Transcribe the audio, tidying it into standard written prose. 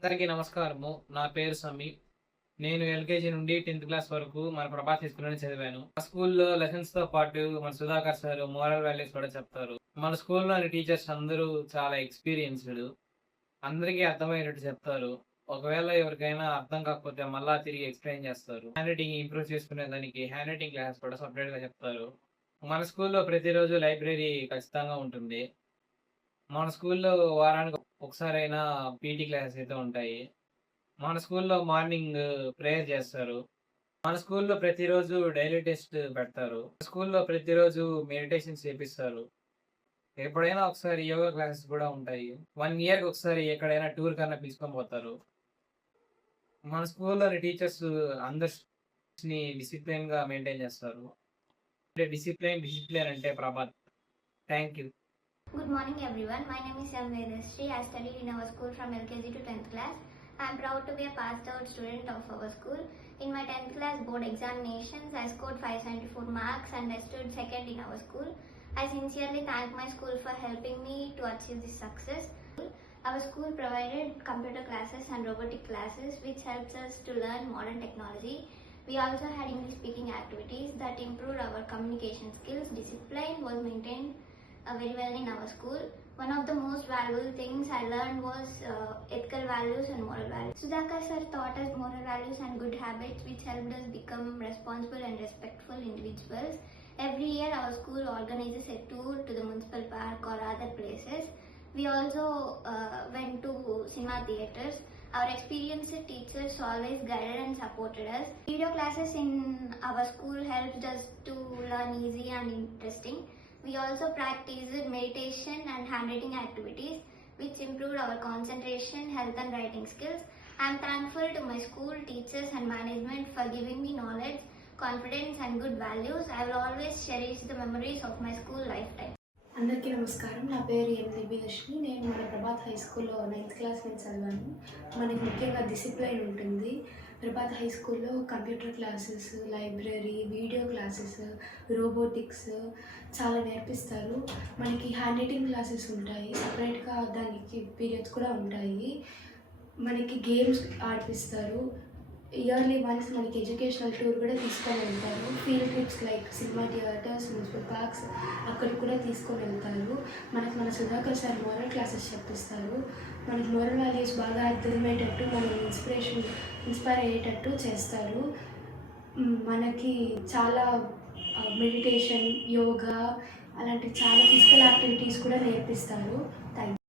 అందరికీ నమస్కారము. నా పేరు సమీప్. నేను ఎల్‌కేజీ నుండి 10థ్ క్లాస్ వరకు మన ప్రభాస్ హై స్కూల్‌లోనే చదివాను. మా స్కూల్‌లో లెసన్స్‌తో పాటు మన సుధాకర్ సార్ మోరల్ వాల్యూస్ కూడా చెప్తారు. మన స్కూల్‌లోని టీచర్స్ అందరూ చాలా ఎక్స్‌పీరియన్స్‌డ్. అందరికీ అర్థమయ్యేటట్టు చెప్తారు. ఒకవేళ ఎవరికైనా అర్థం కాకపోతే మళ్ళా తిరిగి ఎక్స్‌ప్లెయిన్ చేస్తారు. హ్యాండ్ రైటింగ్ ఇంప్రూవ్ చేసుకునేదానికి హ్యాండ్ రైటింగ్ క్లాసెస్ కూడా సెపరేట్‌గా చెప్తారు. మన స్కూల్‌లో ప్రతిరోజు లైబ్రరీ ఖచ్చితంగా ఉంటుంది. మన స్కూల్‌లో వారానికి ఒకసారైనా పీటీ క్లాసెస్ అయితే ఉంటాయి. మన స్కూల్‌లో మార్నింగ్ ప్రేయర్ చేస్తారు. మన స్కూల్‌లో ప్రతిరోజు డైలీ టెస్ట్ పెడతారు. స్కూల్‌లో ప్రతిరోజు మెడిటేషన్స్ చేపిస్తారు. ఎప్పుడైనా ఒకసారి యోగా క్లాసెస్ కూడా ఉంటాయి. 1 ఇయర్‌కి ఒకసారి ఎక్కడైనా టూర్ కన్నా పిలుచుకొని పోతారు. మన స్కూల్‌లోని టీచర్స్ అందరిని డిసిప్లిన్‌గా మెయింటైన్ చేస్తారు. అంటే డిసిప్లిన్ అంటే Prabhat. Thank you. Good morning everyone. My name is M. Vedashree. I studied in our school from LKG to 10th class. I am proud to be a passed out student of our school. In my 10th class board examinations, I scored 574 marks and I stood second in our school. I sincerely thank my school for helping me to achieve this success. Our school provided computer classes and robotic classes which helps us to learn modern technology. We also had English speaking activities that improved our communication skills. Discipline was maintained very well in our school. One of the most valuable things I learned was ethical values and moral values. Sudhakar sir taught us moral values and good habits which helped us become responsible and respectful individuals. Every year our school organizes a tour to the municipal park or other places. We also went to cinema theatres. Our experienced teachers always guided and supported us. Video classes in our school helped us to learn easy and interesting. We also practiced meditation and handwriting activities which improved our concentration, health and writing skills. I am thankful to my school teachers and management for giving me knowledge, confidence and good values. I will always cherish the memories of my school lifetime. అందరికీ నమస్కారం. నా పేరు ఎం దివ్యదర్శిని. నేను మన ప్రభాత్ హై స్కూల్లో 9th class నుంచి చదివాను. మనకి ముఖ్యంగా డిసిప్లైన్ ఉంటుంది. ప్రభాత్ హై స్కూల్లో computer classes, library, video classes, robotics చాలా నేర్పిస్తారు. మనకి హ్యాండ్ రైటింగ్ క్లాసెస్ ఉంటాయి. సపరేట్గా దానికి పీరియడ్స్ కూడా ఉంటాయి. మనకి గేమ్స్ ఆడిపిస్తారు. ఇయర్లీ వన్స్ మనకి ఎడ్యుకేషనల్ టూర్ కూడా తీసుకొని వెళ్తారు. Field trips like cinema theatres, municipal parks అక్కడికి కూడా తీసుకొని వెళ్తారు. మన సుధాకర్ సార్ మోరల్ క్లాసెస్ చెప్పిస్తారు. మనకి మోరల్ వాల్యూస్ బాగా అర్థమయ్యేటట్టు, మనం ఇన్స్పైర్ అయ్యేటట్టు చేస్తారు. మనకి చాలా మెడిటేషన్, యోగా అలాంటి చాలా ఫిజికల్ యాక్టివిటీస్ కూడా నేర్పిస్తారు. Thank you.